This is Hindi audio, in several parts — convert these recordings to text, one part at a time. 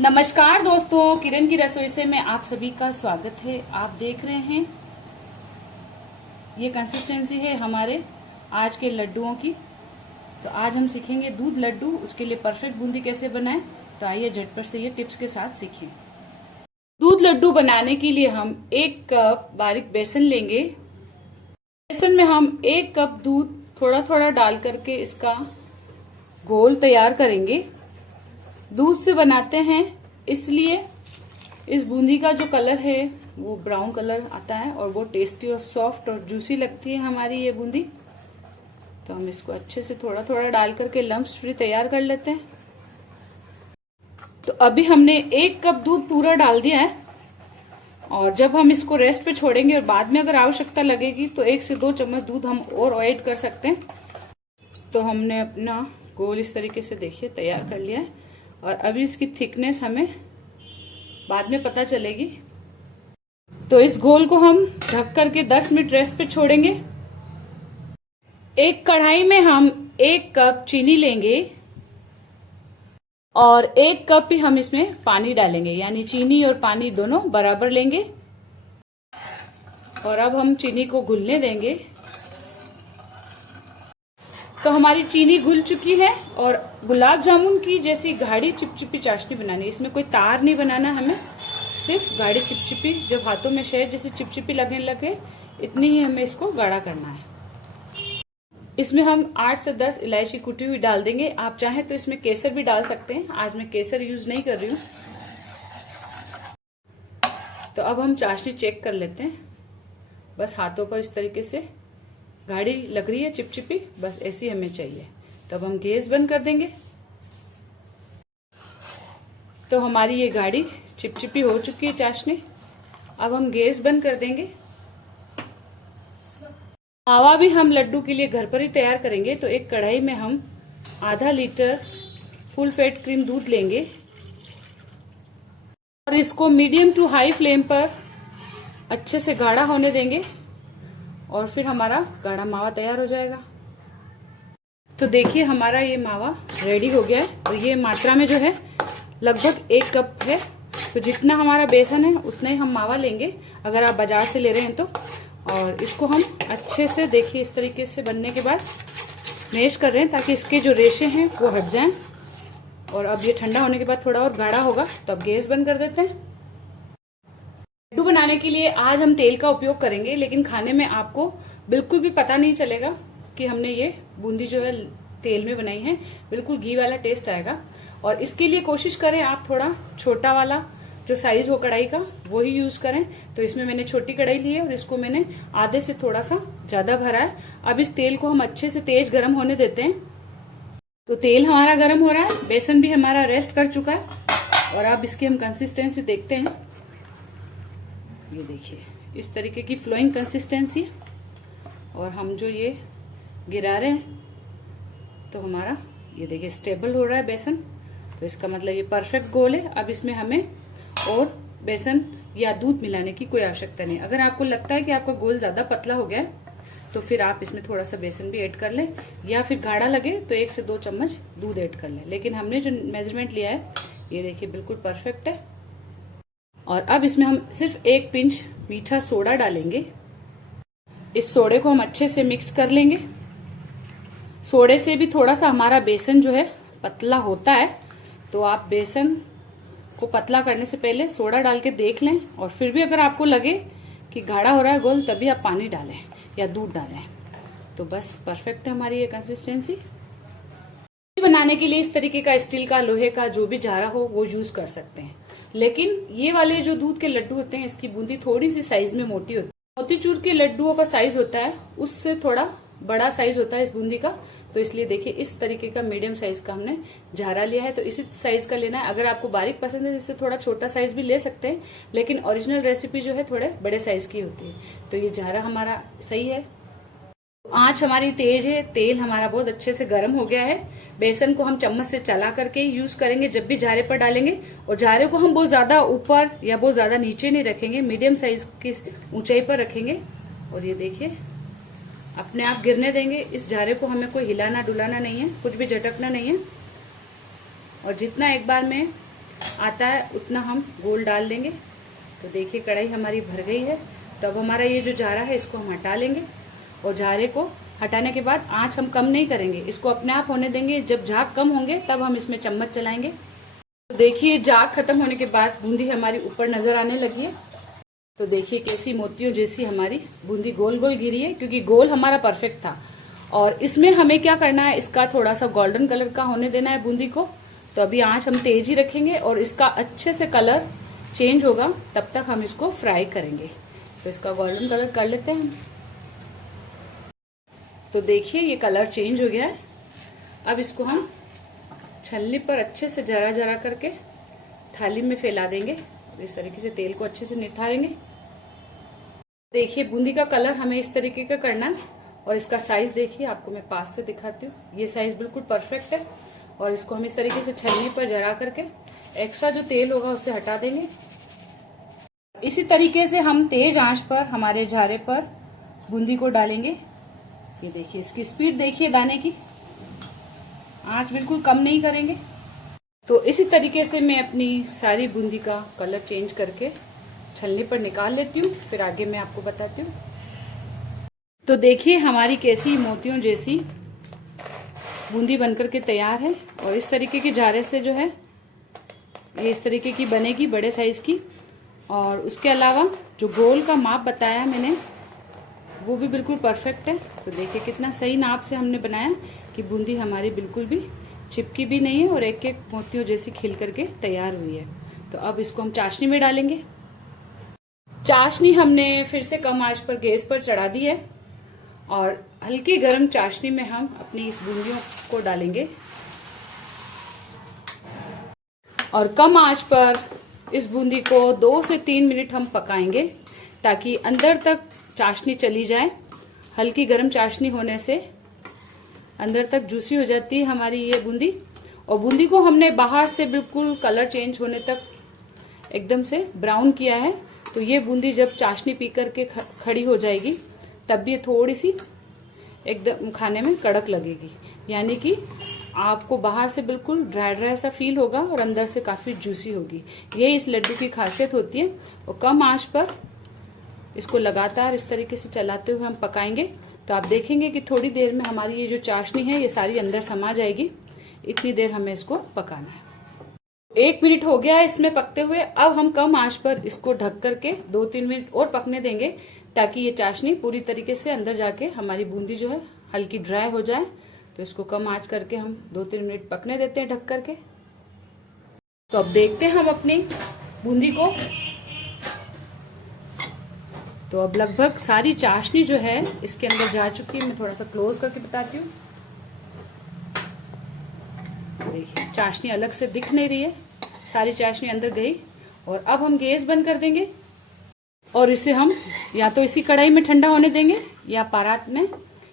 नमस्कार दोस्तों, किरण की रसोई से में आप सभी का स्वागत है। आप देख रहे हैं ये कंसिस्टेंसी है हमारे आज के लड्डुओं की। तो आज हम सीखेंगे दूध लड्डू। उसके लिए परफेक्ट बूंदी कैसे बनाएं, तो आइए झटपट से ये टिप्स के साथ सीखें। दूध लड्डू बनाने के लिए हम 1 कप बारीक बेसन लेंगे। बेसन में हम 1 कप दूध थोड़ा थोड़ा डाल करके इसका घोल तैयार करेंगे। दूध से बनाते हैं इसलिए इस बूंदी का जो कलर है वो ब्राउन कलर आता है और वो टेस्टी और सॉफ्ट और जूसी लगती है हमारी ये बूंदी। तो हम इसको अच्छे से थोड़ा थोड़ा डाल करके लम्प्स फ्री तैयार कर लेते हैं। तो अभी हमने 1 कप दूध पूरा डाल दिया है और जब हम इसको रेस्ट पे छोड़ेंगे और बाद में अगर आवश्यकता लगेगी तो 1 से 2 चम्मच दूध हम और ऐड कर सकते हैं। तो हमने अपना घोल इस तरीके से देखिए तैयार कर लिया है और अभी इसकी थिकनेस हमें बाद में पता चलेगी। तो इस घोल को हम ढक करके 10 मिनट रेस्ट पे छोड़ेंगे। एक कढ़ाई में हम 1 कप चीनी लेंगे और 1 कप ही हम इसमें पानी डालेंगे, यानी चीनी और पानी दोनों बराबर लेंगे। और अब हम चीनी को घुलने देंगे। तो हमारी चीनी घुल चुकी है और गुलाब जामुन की जैसी गाढ़ी चिपचिपी चाशनी बनानी है। इसमें कोई तार नहीं बनाना, हमें सिर्फ गाढ़ी चिपचिपी, जब हाथों में शहद जैसी चिपचिपी लगने लगे इतनी ही हमें इसको गाढ़ा करना है। इसमें हम 8 से 10 इलायची कुटी हुई डाल देंगे। आप चाहें तो इसमें केसर भी डाल सकते हैं, आज मैं केसर यूज नहीं कर रही हूँ। तो अब हम चाशनी चेक कर लेते हैं। बस हाथों पर इस तरीके से गाढ़ी लग रही है चिपचिपी, बस ऐसी हमें चाहिए। तो अब हम गैस बंद कर देंगे। तो हमारी ये गाढ़ी चिपचिपी हो चुकी है चाशनी। अब हम गैस बंद कर देंगे। मावा भी हम लड्डू के लिए घर पर ही तैयार करेंगे। तो एक कढ़ाई में हम आधा लीटर फुल फैट क्रीम दूध लेंगे और इसको मीडियम टू हाई फ्लेम पर अच्छे से गाढ़ा होने देंगे और फिर हमारा गाढ़ा मावा तैयार हो जाएगा। तो देखिए हमारा ये मावा रेडी हो गया है और ये मात्रा में जो है लगभग 1 कप है। तो जितना हमारा बेसन है उतना ही हम मावा लेंगे अगर आप बाजार से ले रहे हैं तो। और इसको हम अच्छे से देखिए इस तरीके से बनने के बाद मैश कर रहे हैं ताकि इसके जो रेशे हैं वो हट जाएं। और अब ये ठंडा होने के बाद थोड़ा और गाढ़ा होगा। तो अब गैस बंद कर देते हैं। लड्डू बनाने के लिए आज हम तेल का उपयोग करेंगे, लेकिन खाने में आपको बिल्कुल भी पता नहीं चलेगा कि हमने ये बूंदी जो है तेल में बनाई है। बिल्कुल घी वाला टेस्ट आएगा। और इसके लिए कोशिश करें आप थोड़ा छोटा वाला जो साइज हो कढ़ाई का वो ही यूज करें। तो इसमें मैंने छोटी कढ़ाई ली है और इसको मैंने आधे से थोड़ा सा ज्यादा भरा है। अब इस तेल को हम अच्छे से तेज गर्म होने देते हैं। तो तेल हमारा गर्म हो रहा है, बेसन भी हमारा रेस्ट कर चुका है और अब इसकी हम कंसिस्टेंसी देखते हैं। ये देखिए इस तरीके की फ्लोइंग कंसिस्टेंसी। और हम जो ये गिरा रहे हैं तो हमारा ये देखिए स्टेबल हो रहा है बेसन। तो इसका मतलब ये परफेक्ट गोल है। अब इसमें हमें और बेसन या दूध मिलाने की कोई आवश्यकता नहीं। अगर आपको लगता है कि आपका गोल ज्यादा पतला हो गया है तो फिर आप इसमें थोड़ा सा बेसन भी ऐड कर लें, या फिर गाढ़ा लगे तो 1 से 2 चम्मच दूध ऐड कर लें। लेकिन हमने जो मेजरमेंट लिया है ये देखिए बिल्कुल परफेक्ट है। और अब इसमें हम सिर्फ 1 पिंच मीठा सोडा डालेंगे। इस सोडे को हम अच्छे से मिक्स कर लेंगे। सोडे से भी थोड़ा सा हमारा बेसन जो है पतला होता है। तो आप बेसन को पतला करने से पहले सोडा डाल के देख लें और फिर भी अगर आपको लगे कि गाढ़ा हो रहा है गोल तभी आप पानी डालें या दूध डालें। तो बस परफेक्ट है हमारी ये कंसिस्टेंसी। बनाने के लिए इस तरीके का स्टील का, लोहे का जो भी जारा हो वो यूज कर सकते हैं। लेकिन ये वाले जो दूध के लड्डू होते हैं इसकी बूंदी थोड़ी सी साइज में मोटी होती है। मोतीचूर के लड्डुओं का साइज होता है उससे थोड़ा बड़ा साइज होता है इस बूंदी का। तो इसलिए देखिए इस तरीके का मीडियम साइज का हमने झारा लिया है। तो इसी साइज का लेना है। अगर आपको बारीक पसंद है जिससे थोड़ा छोटा साइज भी ले सकते हैं, लेकिन ओरिजिनल रेसिपी जो है थोड़े बड़े साइज की होती है। तो ये झारा हमारा सही है। आंच हमारी तेज है, तेल हमारा बहुत अच्छे से गर्म हो गया है। बेसन को हम चम्मच से चला करके यूज करेंगे जब भी झारे पर डालेंगे। और झारे को हम बहुत ज्यादा ऊपर या बहुत ज्यादा नीचे नहीं रखेंगे, मीडियम साइज की ऊंचाई पर रखेंगे। और ये देखिए अपने आप गिरने देंगे। इस झारे को हमें कोई हिलाना डुलाना नहीं है, कुछ भी झटकना नहीं है। और जितना एक बार में आता है उतना हम गोल डाल देंगे। तो देखिए कढ़ाई हमारी भर गई है। तो अब हमारा ये जो जारा है इसको हम हटा लेंगे और जारे को हटाने के बाद आंच हम कम नहीं करेंगे, इसको अपने आप होने देंगे। जब झाग कम होंगे तब हम इसमें चम्मच चलाएंगे। तो देखिए जाग खत्म होने के बाद बूंदी हमारी ऊपर नजर आने लगी है। तो देखिए कैसी मोतियों जैसी हमारी बूंदी गोल गोल गिरी है, क्योंकि गोल हमारा परफेक्ट था। और इसमें हमें क्या करना है, इसका थोड़ा सा गोल्डन कलर का होने देना है बूंदी को। तो अभी आंच हम तेज ही रखेंगे और इसका अच्छे से कलर चेंज होगा तब तक हम इसको फ्राई करेंगे। तो इसका गोल्डन कलर कर लेते हैं हम। तो देखिए ये कलर चेंज हो गया है। अब इसको हम छलनी पर अच्छे से जरा जरा करके थाली में फैला देंगे। इस तरीके से तेल को अच्छे से निथारेंगे। देखिए बूंदी का कलर हमें इस तरीके का करना है और इसका साइज देखिए, आपको मैं पास से दिखाती हूँ। ये साइज बिल्कुल परफेक्ट है। और इसको हम इस तरीके से छलनी पर जरा करके एक्स्ट्रा जो तेल होगा उसे हटा देंगे। इसी तरीके से हम तेज आंच पर हमारे झारे पर बूंदी को डालेंगे। ये देखिए इसकी स्पीड देखिए दाने की, आंच बिल्कुल कम नहीं करेंगे। तो इसी तरीके से मैं अपनी सारी बूंदी का कलर चेंज करके छलनी पर निकाल लेती हूँ, फिर आगे मैं आपको बताती हूँ। तो देखिए हमारी कैसी मोतियों जैसी बूंदी बनकर के तैयार है। और इस तरीके के जारे से जो है ये इस तरीके की बनेगी, बड़े साइज की। और उसके अलावा जो गोल का माप बताया मैंने वो भी बिल्कुल परफेक्ट है। तो देखिए कितना सही नाप से हमने बनाया कि बूंदी हमारी बिल्कुल भी चिपकी भी नहीं है और एक एक मोतियों जैसी खिल करके तैयार हुई है। तो अब इसको हम चाशनी में डालेंगे। चाशनी हमने फिर से कम आंच पर गैस पर चढ़ा दी है और हल्की गर्म चाशनी में हम अपनी इस बूंदियों को डालेंगे और कम आंच पर इस बूंदी को 2 से 3 मिनट हम पकाएंगे ताकि अंदर तक चाशनी चली जाए। हल्की गर्म चाशनी होने से अंदर तक जूसी हो जाती है हमारी ये बूंदी। और बूंदी को हमने बाहर से बिल्कुल कलर चेंज होने तक एकदम से ब्राउन किया है। तो ये बूंदी जब चाशनी पी करके खड़ी हो जाएगी तब भी थोड़ी सी एकदम खाने में कड़क लगेगी, यानी कि आपको बाहर से बिल्कुल ड्राई ड्राई सा फील होगा और अंदर से काफी जूसी होगी। ये इस लड्डू की खासियत होती है। और कम आंच पर इसको लगातार इस तरीके से चलाते हुए हम पकाएंगे तो आप देखेंगे कि थोड़ी देर में हमारी ये जो चाशनी है ये सारी अंदर समा जाएगी। इतनी देर हमें इसको पकाना है। 1 मिनट हो गया है इसमें पकते हुए। अब हम कम आंच पर इसको ढक करके 2-3 मिनट और पकने देंगे ताकि ये चाशनी पूरी तरीके से अंदर जाके हमारी बूंदी जो है हल्की ड्राई हो जाए। तो इसको कम आंच करके हम 2-3 मिनट पकने देते हैं ढक करके। तो अब देखते हैं हम अपनी बूंदी को। तो अब लगभग सारी चाशनी जो है इसके अंदर जा चुकी है। मैं थोड़ा सा क्लोज करके बताती हूँ। देखिए चाशनी अलग से दिख नहीं रही है, सारी चाशनी अंदर गई। और अब हम गैस बंद कर देंगे और इसे हम या तो इसी कढ़ाई में ठंडा होने देंगे या परात में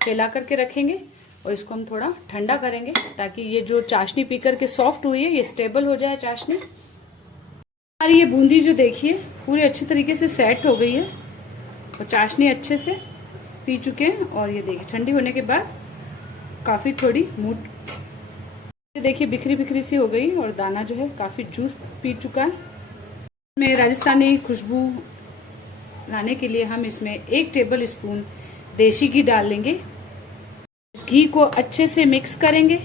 फैला करके रखेंगे और इसको हम थोड़ा ठंडा करेंगे ताकि ये जो चाशनी पी करके सॉफ्ट हुई है ये स्टेबल हो जाए चाशनी। हमारी ये बूंदी जो देखिए पूरी अच्छी तरीके से सेट हो गई है और चाशनी अच्छे से पी चुके हैं। और ये देखिए ठंडी होने के बाद काफी थोड़ी मूड देखिए बिखरी बिखरी सी हो गई और दाना जो है काफी जूस पी चुका है। इसमें राजस्थानी खुशबू लाने के लिए हम इसमें 1 टेबल स्पून देसी घी डाल लेंगे। इस घी को अच्छे से मिक्स करेंगे।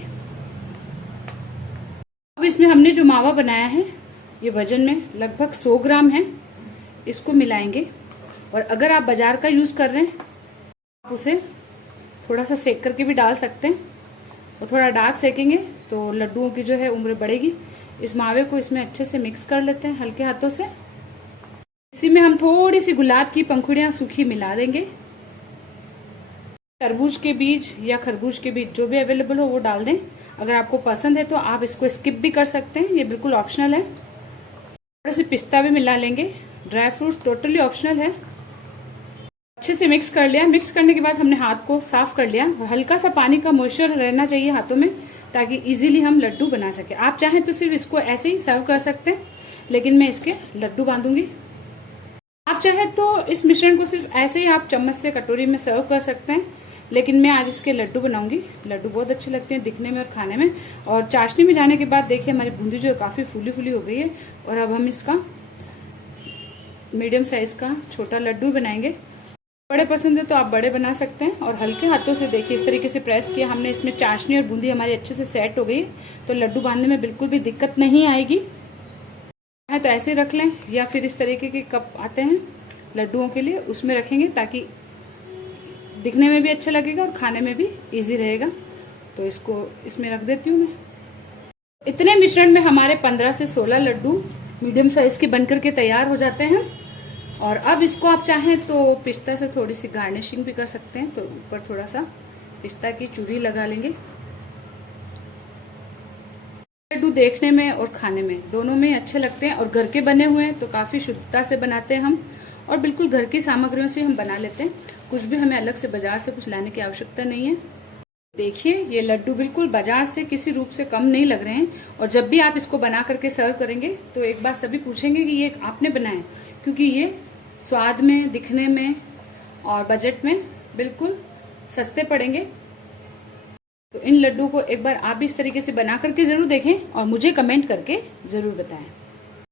अब इसमें हमने जो मावा बनाया है ये वजन में लगभग 100 ग्राम है, इसको मिलाएंगे। और अगर आप बाजार का यूज कर रहे हैं आप उसे थोड़ा सा सेक करके भी डाल सकते हैं और थोड़ा डार्क सेकेंगे तो लड्डुओं की जो है उम्र बढ़ेगी। इस मावे को इसमें अच्छे से मिक्स कर लेते हैं हल्के हाथों से। इसी में हम थोड़ी सी गुलाब की पंखुड़ियां सूखी मिला देंगे। तरबूज के बीज या खरबूज के बीज जो भी अवेलेबल हो वो डाल दें। अगर आपको पसंद है तो आप इसको स्किप भी कर सकते हैं, ये बिल्कुल ऑप्शनल है। थोड़े से पिस्ता भी मिला लेंगे। ड्राई फ्रूट्स टोटली ऑप्शनल है। अच्छे से मिक्स कर लिया। मिक्स करने के बाद हमने हाथ को साफ कर लिया। हल्का सा पानी का मॉइस्चर रहना चाहिए हाथों में ताकि इजीली हम लड्डू बना सके। आप चाहें तो सिर्फ इसको ऐसे ही सर्व कर सकते हैं, लेकिन मैं इसके लड्डू बांधूंगी। आप चाहें तो इस मिश्रण को सिर्फ ऐसे ही आप चम्मच से कटोरी में सर्व कर सकते हैं, लेकिन मैं आज इसके लड्डू बनाऊंगी। लड्डू बहुत अच्छे लगते हैं दिखने में और खाने में। और चाशनी में जाने के बाद देखिए हमारी बूंदी जो है काफ़ी फूली फूली हो गई है। और अब हम इसका मीडियम साइज का छोटा लड्डू बनाएंगे। बड़े पसंद है तो आप बड़े बना सकते हैं। और हल्के हाथों से देखिए इस तरीके से प्रेस किया हमने, इसमें चाशनी और बूंदी हमारी अच्छे से सेट हो गई, तो लड्डू बांधने में बिल्कुल भी दिक्कत नहीं आएगी। है तो ऐसे रख लें, या फिर इस तरीके के कप आते हैं लड्डुओं के लिए, उसमें रखेंगे ताकि दिखने में भी अच्छा लगेगा और खाने में भी इजी रहेगा। तो इसको इसमें रख देती हूँ मैं। इतने मिश्रण में हमारे 15 से 16 लड्डू मीडियम साइज के बनकर के तैयार हो जाते हैं। और अब इसको आप चाहें तो पिस्ता से थोड़ी सी गार्निशिंग भी कर सकते हैं, तो ऊपर थोड़ा सा पिस्ता की चूरी लगा लेंगे। लड्डू देखने में और खाने में दोनों में अच्छे लगते हैं और घर के बने हुए हैं तो काफ़ी शुद्धता से बनाते हैं हम, और बिल्कुल घर की सामग्रियों से हम बना लेते हैं। कुछ भी हमें अलग से बाजार से कुछ लाने की आवश्यकता नहीं है। देखिए ये लड्डू बिल्कुल बाजार से किसी रूप से कम नहीं लग रहे हैं। और जब भी आप इसको बना करके सर्व करेंगे तो एक बार सभी पूछेंगे कि ये आपने बनाए, क्योंकि ये स्वाद में, दिखने में और बजट में बिल्कुल सस्ते पड़ेंगे। तो इन लड्डू को एक बार आप भी इस तरीके से बना करके ज़रूर देखें और मुझे कमेंट करके ज़रूर बताएं।